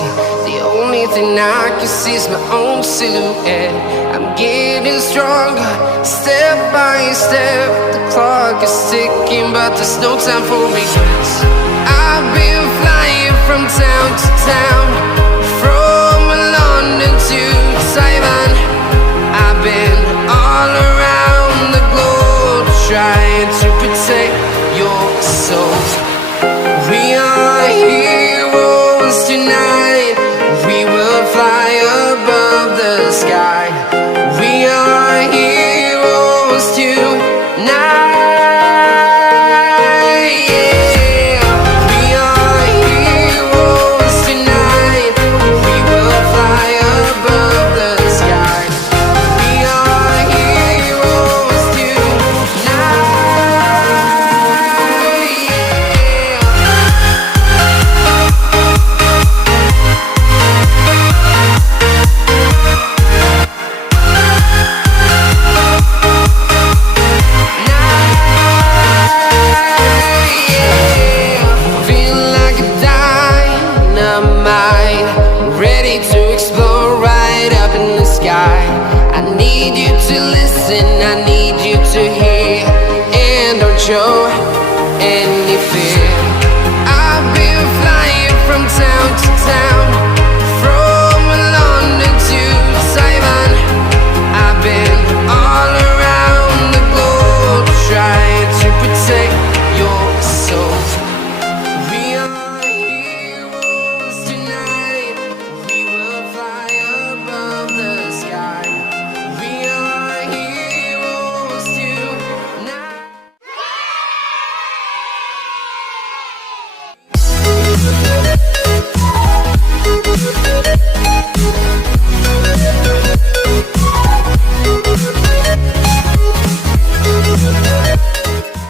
see. The only thing I can see is my own silhouette. I'm getting stronger, step by step. The clock is ticking, but there's no time for regrets. I've been flying from town to town, from London to Taiwan. I've been all around the globe, trying to protect your soul. We are heroes tonight. We will fly above the sky. We are heroes tonight. Yeah. We are heroes tonight. We will fly above the sky. We are heroes tonight. Feeling like a dynamite, ready to explode right up in the sky. I need you to listen, I need you to hear, and don't show any fear.